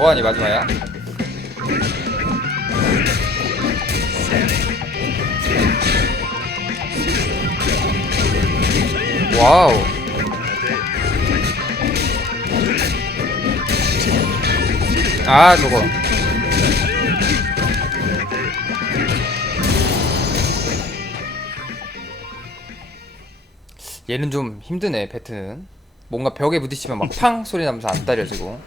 뭐하니 마지막이야? 와우. 아 저거. 얘는 좀 힘드네 배트는. 뭔가 벽에 부딪히면 막 팡 소리 나면서 안 때려지고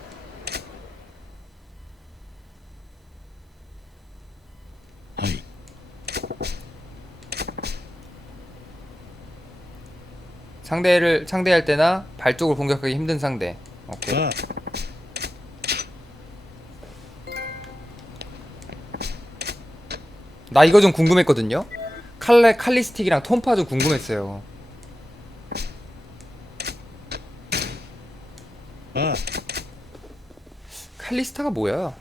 상대를 상대할 때나 발 쪽을 공격하기 힘든 상대. 오케이. 아, 나 이거 좀 궁금했거든요? 칼레 칼리스틱이랑 톰파 좀 궁금했어요. 아, 칼리스타가 뭐야?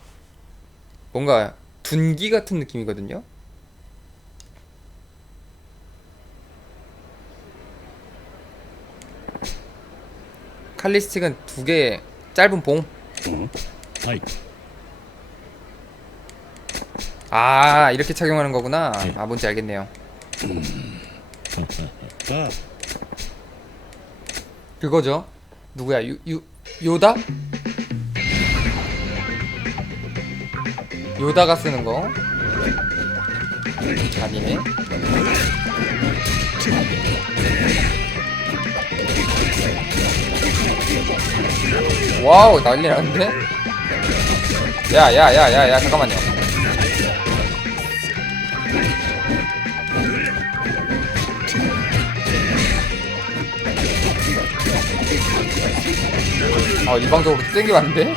뭔가 둔기 같은 느낌이거든요 칼리스틱은 두 개 짧은 봉 어? 하이. 아 이렇게 착용하는 거구나 네. 아 뭔지 알겠네요 아, 그거죠 누구야 유, 유 요다? 요다가 쓰는 거 아니네 와우 난리 났는데 야야야야야 잠깐만요 아 일방적으로 땡겨봤는데?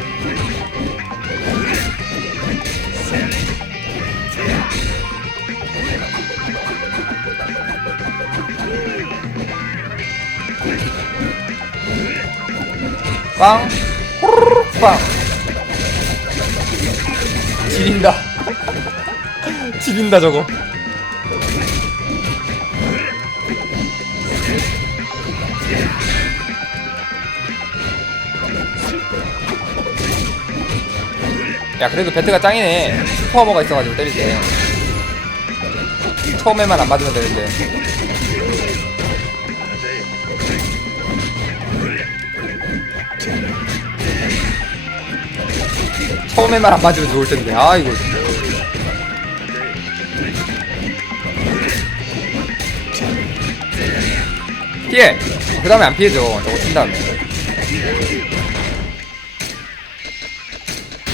빵. 호르르 빵. 지린다. 지린다 저거. 야 그래도 배트가 짱이네. 슈퍼워머가 있어가지고 때릴 때. 처음에만 안 맞으면 되는데 처음에만 안 맞으면 좋을 텐데. 아 이거 피해. 그 다음에 안 피해줘. 저거 친 다음에.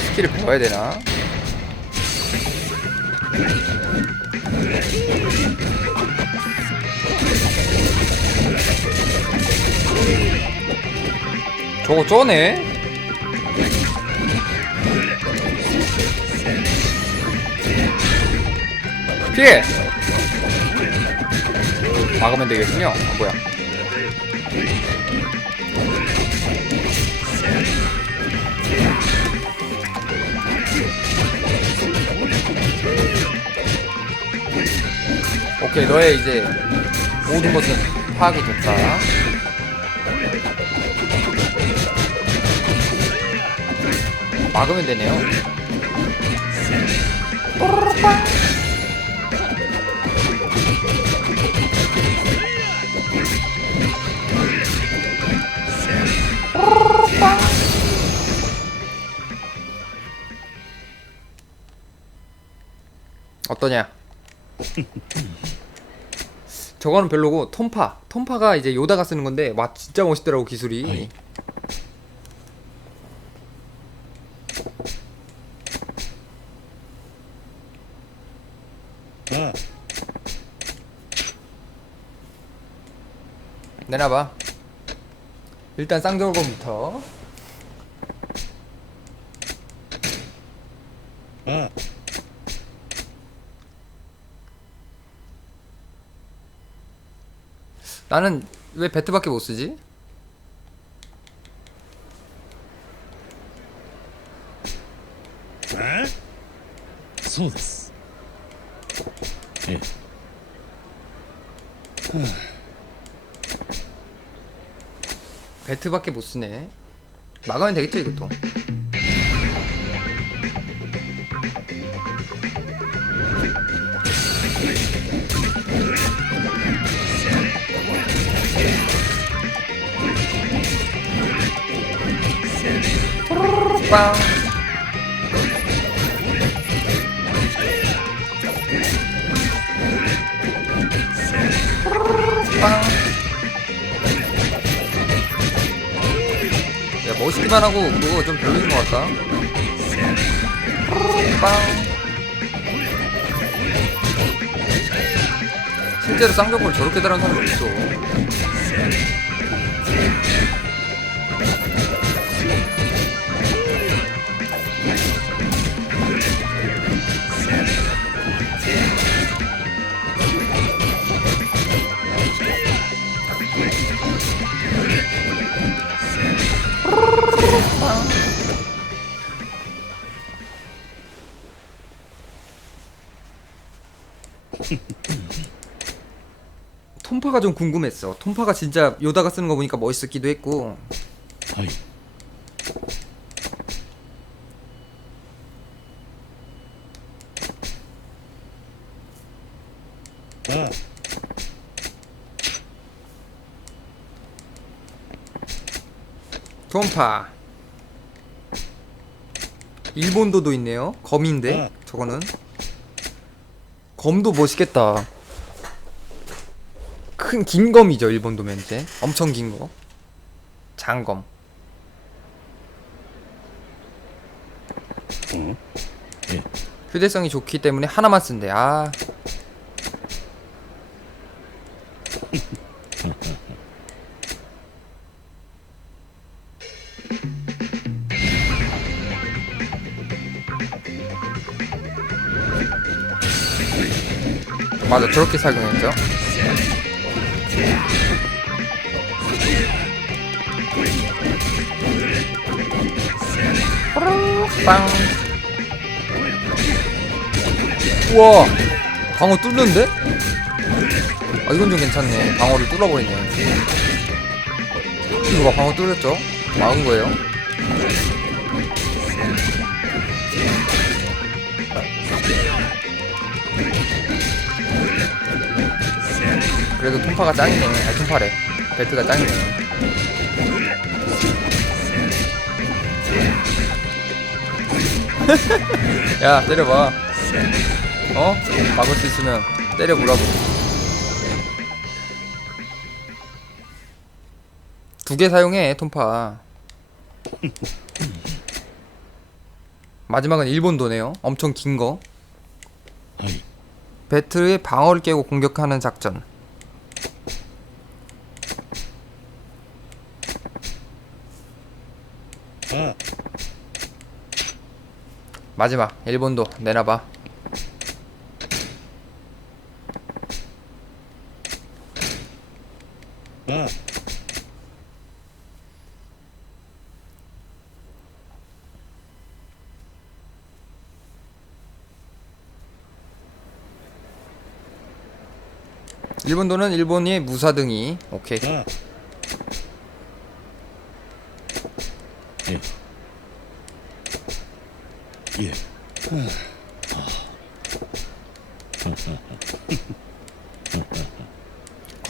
스킬을 배워야 되나? 저거 쩌네? 피해! 막으면 되겠군요. 아, 뭐야. 오케이, 너의 이제 모든 것은 파악이 됐다. 막으면 되네요. 어떠냐? 저거는 별로고 톰파. 톰파가 이제 요다가 쓰는 건데 와 진짜 멋있더라고 기술이. 아이. 아, 내놔봐. 일단 쌍절곤부터. 아, 나는 왜 배트밖에 못 쓰지? 네? 예. 배트밖에 못 쓰네. 막으면 되겠죠 이것도. 빵. 빵. 야 멋있기만 하고 그거 좀 별로인 것 같다. 빵. 실제로 쌍벽을 저렇게 달은 사람이 없어. 톰파가 좀 궁금했어. 톰파가 진짜 요다가 쓰는 거 보니까 멋있었기도 했고. 아이. 톰파 일본도도 있네요. 검인데 저거는 검도 멋있겠다. 큰 긴 검이죠 일본 도면제 엄청 긴거. 장검. 예. 휴대성이 좋기 때문에 하나만 쓴대. 아. 맞아 저렇게 사용했죠? 빵. 우와 방어 뚫는데? 아 이건 좀 괜찮네 방어를 뚫어버리네 이거 봐 방어 뚫렸죠? 막은 거예요 그래도 통파가 짱이네 아 통파래 배트가 짱이네 야 때려봐. 어? 막을 수 있으면 때려보라고. 두 개 사용해 톰파. 마지막은 일본 도네요. 엄청 긴거. 배틀의 방어를 깨고 공격하는 작전 마지막 일본도 내놔봐あ 일본도는 일본의 무사등이 오케이. あ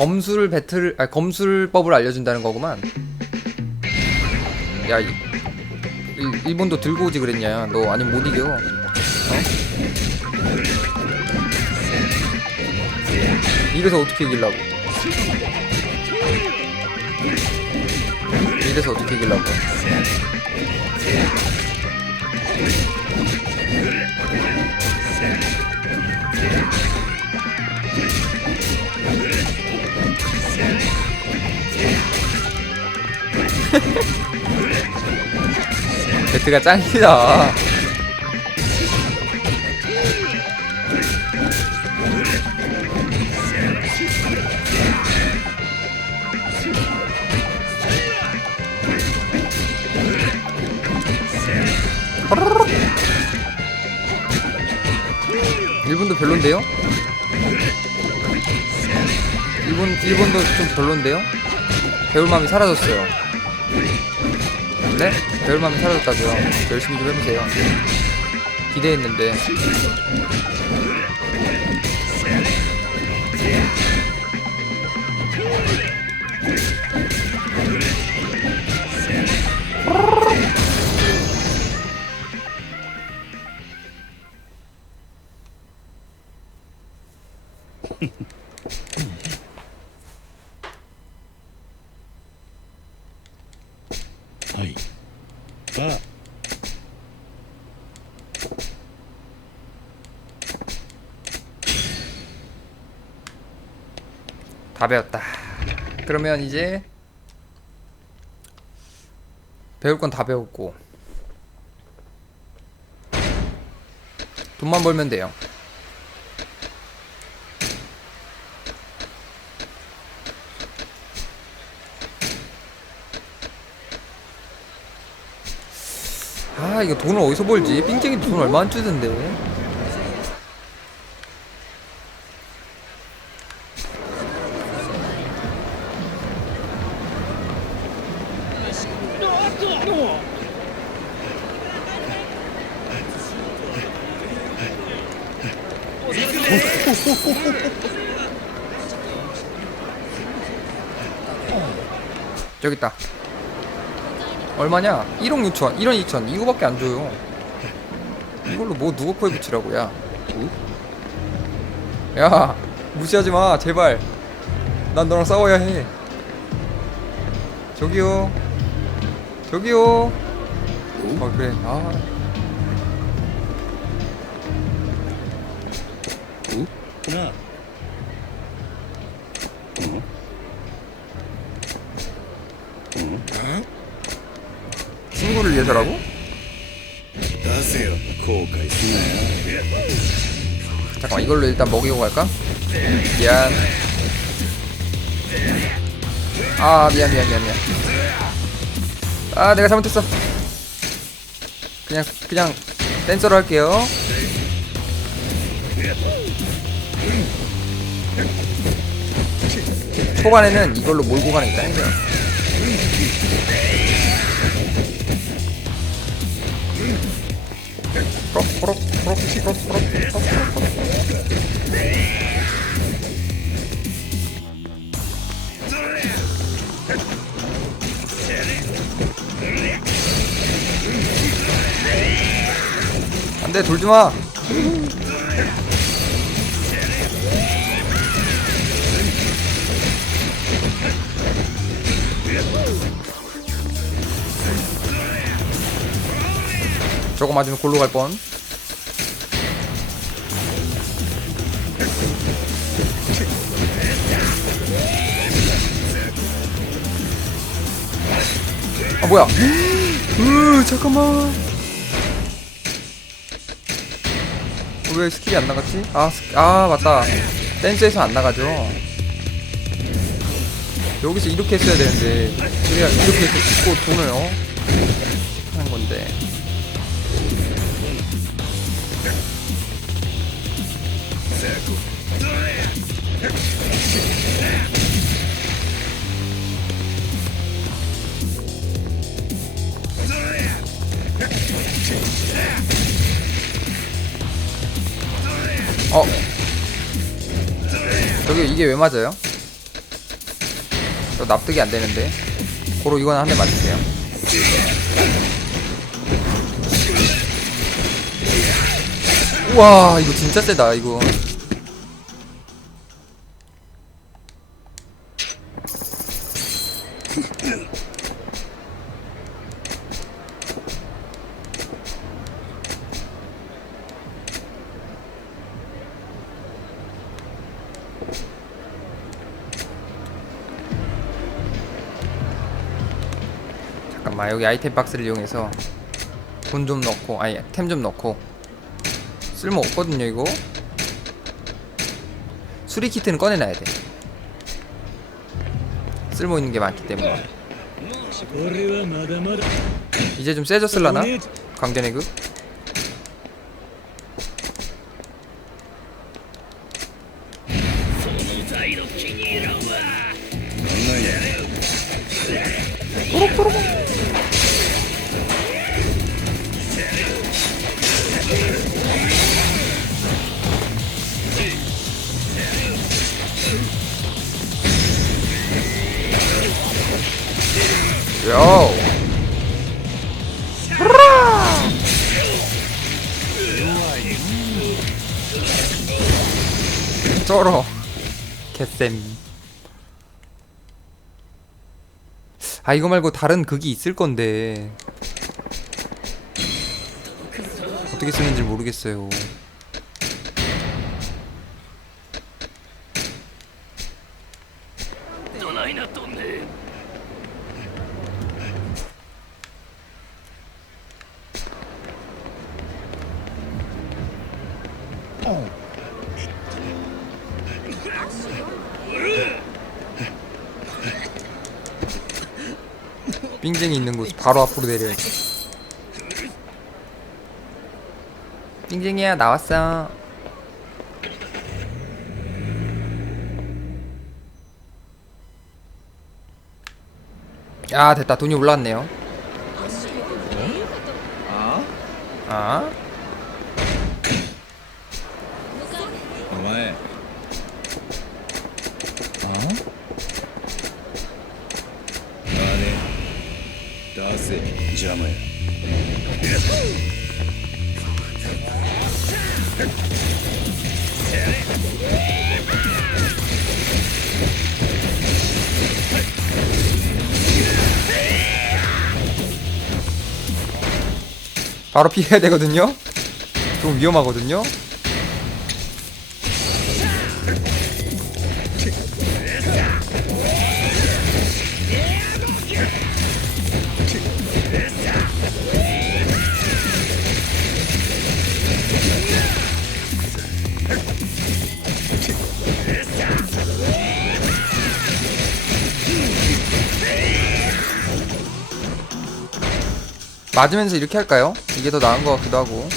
검술 배틀 아 검술법을 알려준다는 거구만. 야 이, 일, 일본도 들고 오지 그랬냐? 너 아니면 못 이겨. 어? 이래서 어떻게 이길라고? 이래서 어떻게 이길라고? 배트가 짱이다. 일본도 별론데요? 일본 일본도 좀 별론데요? 배울 마음이 사라졌어요. 네? 있었는데 배울맘이 사라졌다고요. 열심히 좀 해보세요. 기대했는데. あ다 배웠다. 그러면 이제 배울 건 다 배웠고 돈만 벌면 돼요. 아 이거 돈을 어디서 벌지? 삥쟁이 돈 얼마 안 주던데. 저기 있다. 얼마냐? 1억 6천, 1억 2천 이거밖에 안 줘요. 이걸로 뭐 누구 코에 붙이라고 야. 야 무시하지 마 제발. 난 너랑 싸워야 해. 저기요. 저기요. 어 그래. 아 이걸로 일단 먹이고 갈까? 미안. 아 미안 미안 미안 미안. 아 내가 잘못했어. 그냥 그냥 댄서로 할게요. 초반에는 이걸로 몰고 가는 게 짱이죠. 프록 프록 프록 프록 프록 프록 프록 안돼 돌지 마. 저거 맞으면 골로 갈 뻔. 아 뭐야? 으 잠깐만. 왜 스킬이 안 나갔지? 아, 스- 아 맞다. 댄스에서 안 나가죠. 여기서 이렇게 했어야 되는데 그래야 이렇게 해서 찍고 돈을 어? 하는 건데. 어. 저기 이게 왜 맞아요? 저 납득이 안 되는데. 고로 이건 한 대 맞을게요. 우와, 이거 진짜 세다, 이거. 여기 아이템 박스를 이용해서 돈 좀 넣고 아니 템 좀 넣고. 쓸모 없거든요 이거. 수리 키트는 꺼내놔야 돼. 쓸모 있는 게 많기 때문에. 이제 좀 세졌을라나? 강제내그? 요 쩔어 개쌤. 아 이거 말고 다른 극이 있을 건데 어떻게 쓰는지 모르겠어요. 삥쟁이 있는 곳 바로 앞으로 내려야지. 삥쟁이야 나왔어. 야 됐다 돈이 올라왔네요. 아? 바로 피해야 되거든요. 좀 위험하거든요. 맞으면서 이렇게 할까요? 이게 더 나은 것 같기도 하고.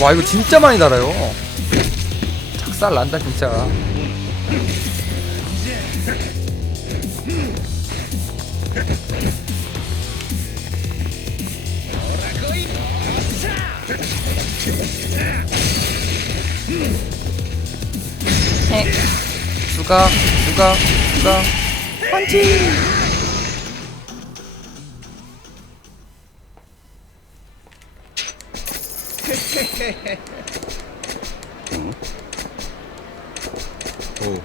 와 이거 진짜 많이 달아요. 작살 난다 진짜. 에. 수가 수가 수가 펀치. 오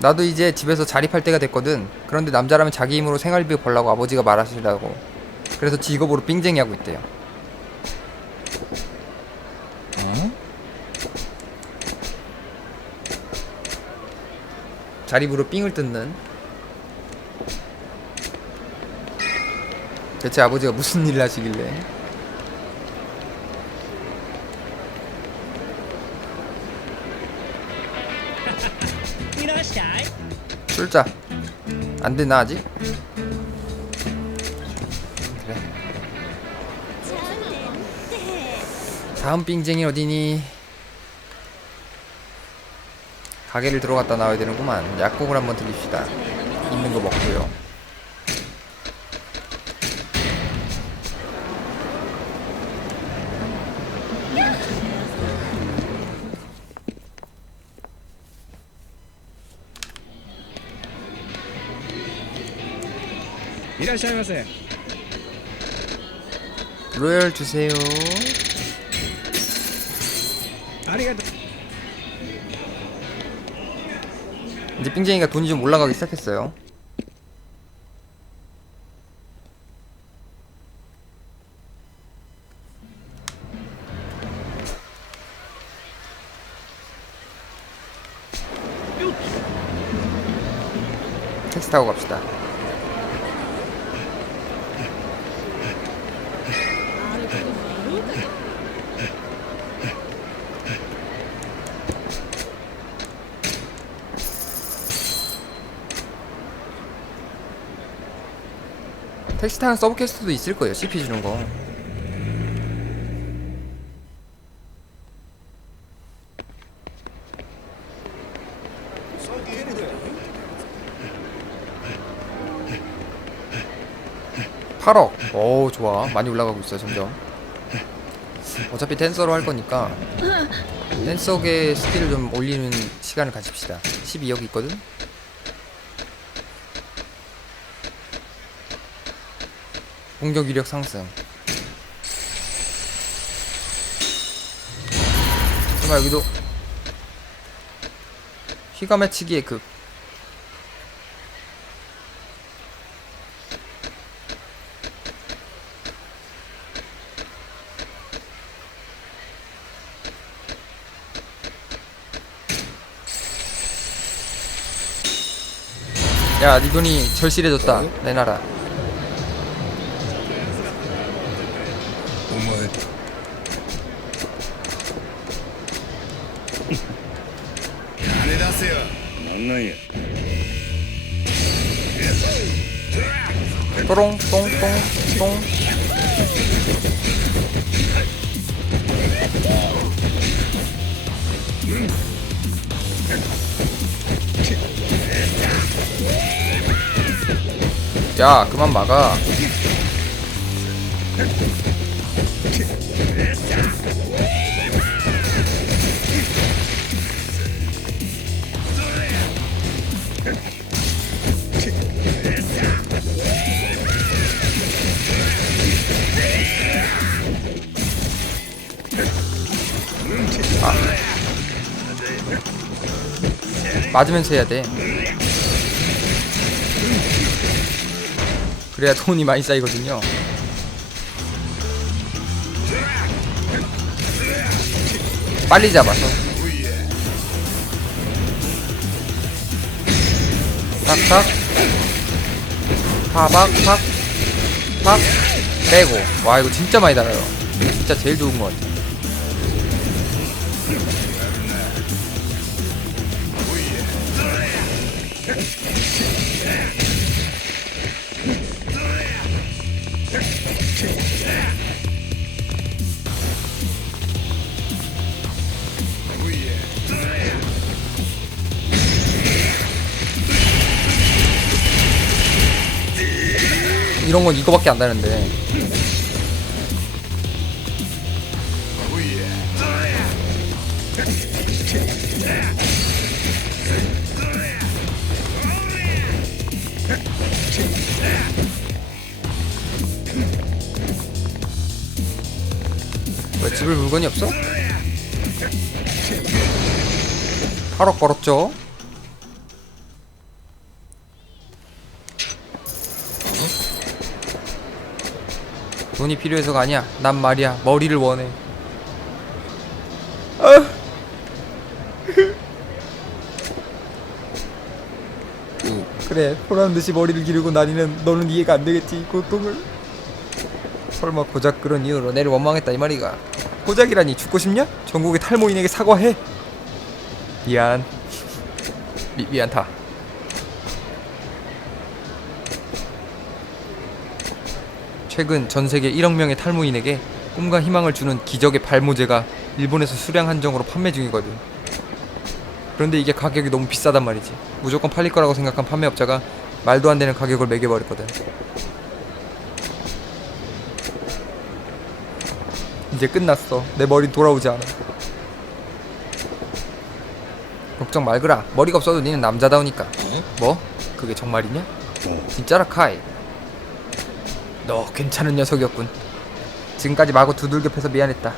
나도 이제 집에서 자립할 때가 됐거든. 그런데 남자라면 자기 힘으로 생활비 벌라고 아버지가 말하시더라고. 그래서 직업으로 삥쟁이 하고 있대요. 아? 자립으로 삥을 뜯는. 대체 아버지가 무슨 일을 하시길래? 출자. 안 되나 아직? 다음 삥쟁이 어디니? 가게를 들어갔다 나와야 되는구만. 약국을 한번 들립시다. 있는 거 먹고요. 이라시아이마세 로열 주세요. 아리가또 이제 삥쟁이가 돈이 좀 올라가기 시작했어요. 택시 타는 서브 캐스트도 있을 거예요 CP 주는 거. 팔억 오 좋아. 많이 올라가고 있어 점점. 어차피 댄서로 할 거니까 댄서계 스킬을 좀 올리는 시간을 가집시다. 12억 있거든 공격 위력 상승 정말 여기도 휘가 맺히기의 그극 야, 네 돈이 절실해졌다. 내놔라. 金出せよなんなんや 또롱, 똥, 똥, 똥. 야, 그만 막아. 맞으면서 해야 돼. 그래야 돈이 많이 쌓이거든요. 빨리 잡아서. 탁탁. 파박, 팍. 팍. 빼고. 와, 이거 진짜 많이 달아요. 진짜 제일 좋은 것 같아. 이런 건 이거밖에 안 나는데. 왜 집을 물건이 없어? 8억 벌었죠? 돈이 필요해서가 아니야. 난 말이야. 머리를 원해. 아. 그래. 보라는 듯이 머리를 기르고 다니는 너는 이해가 안 되겠지. 이 고통을. 설마 고작 그런 이유로 내를 원망했다 이 말이가. 고작이라니 죽고 싶냐? 전국의 탈모인에게 사과해. 미안. 미, 미안타. 최근 전 세계 1억 명의 탈모인에게 꿈과 희망을 주는 기적의 발모제가 일본에서 수량 한정으로 판매 중이거든. 그런데 이게 가격이 너무 비싸단 말이지. 무조건 팔릴 거라고 생각한 판매업자가 말도 안 되는 가격을 매겨버렸거든. 이제 끝났어. 내 머리 돌아오지 않아. 걱정 말거라. 머리가 없어도 니는 남자다우니까. 뭐? 그게 정말이냐? 진짜라 카이. 너 괜찮은 녀석이었군. 지금까지 마구 두들겨 패서 미안했다.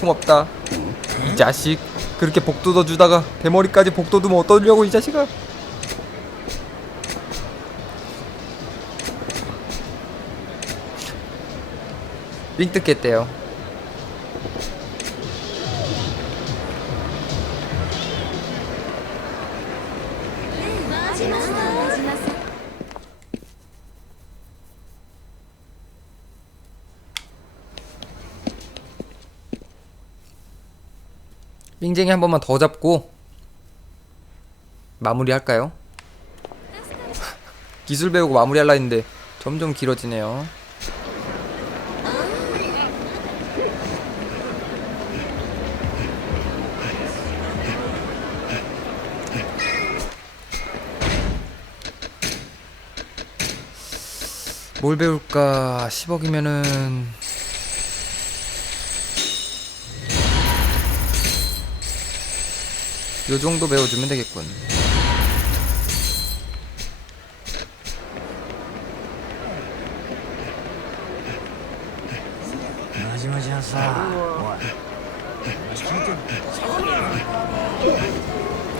고맙다. 이 자식. 그렇게 복도도 주다가 대머리까지 복도 두면 어떠려고 이 자식아. 삥 뜯겠대요. 삥쟁이 한 번만 더 잡고 마무리할까요? 기술 배우고 마무리할라 했는데 점점 길어지네요 뭘 배울까? 10억이면은 요 정도 배워주면 되겠군.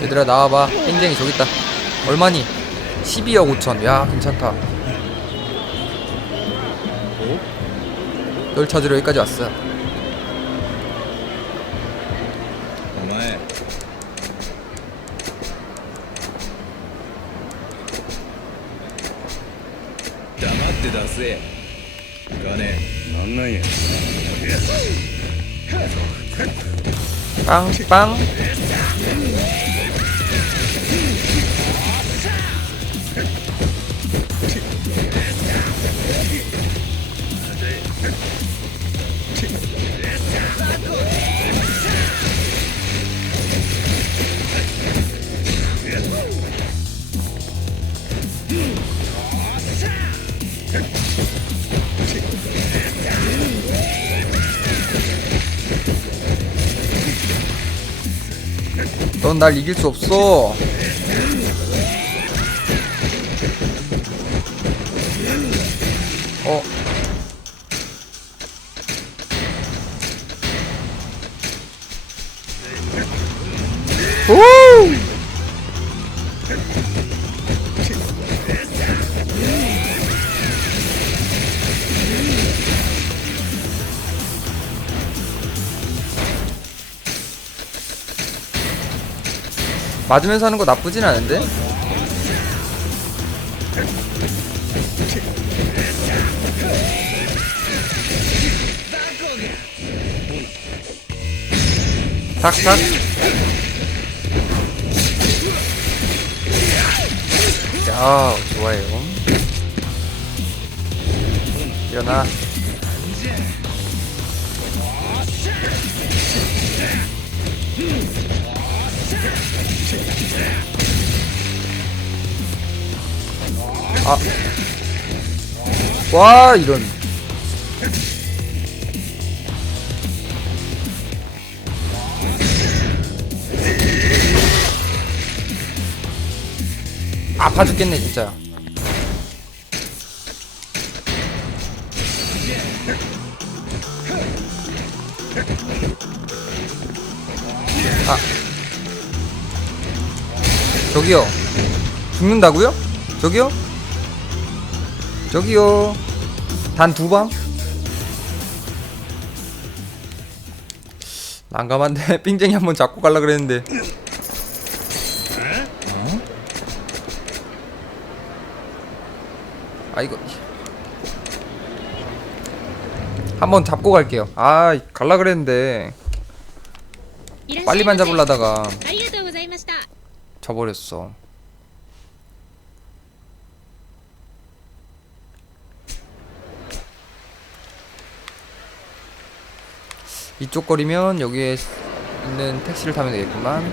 얘들아 나와봐. 땡땡이 저기 있다. 얼마니? 12억 5천. 야 괜찮다 돌 찾으러 여기까지 왔어요. 빵빵. 넌 날 이길 수 없어. 어 맞으면서 하는 거 나쁘진 않은데? 탁탁 야 좋아요. 일어나 아. 와, 이런. 아파 죽겠네, 진짜. 저기요. 죽는다고요? 저기요? 저기요. 단 두 방? 난감한데 삥쟁이 한번 잡고 갈라 그랬는데. 아 이거 한번 잡고 갈게요. 아 갈라 그랬는데 빨리만 잡으려다가 져버렸어. 이쪽 거리면 여기에 있는 택시를 타면 되겠구만.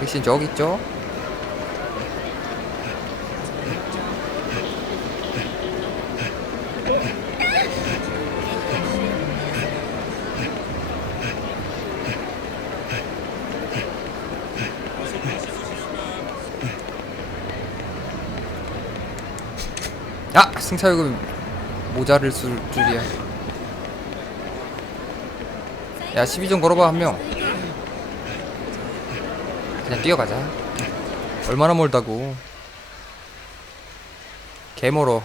택시는 저기 있죠? 승차요금 모자를 쓸 줄이야. 야, 12좀 걸어봐, 한 명. 그냥 뛰어가자. 얼마나 멀다고. 개 멀어.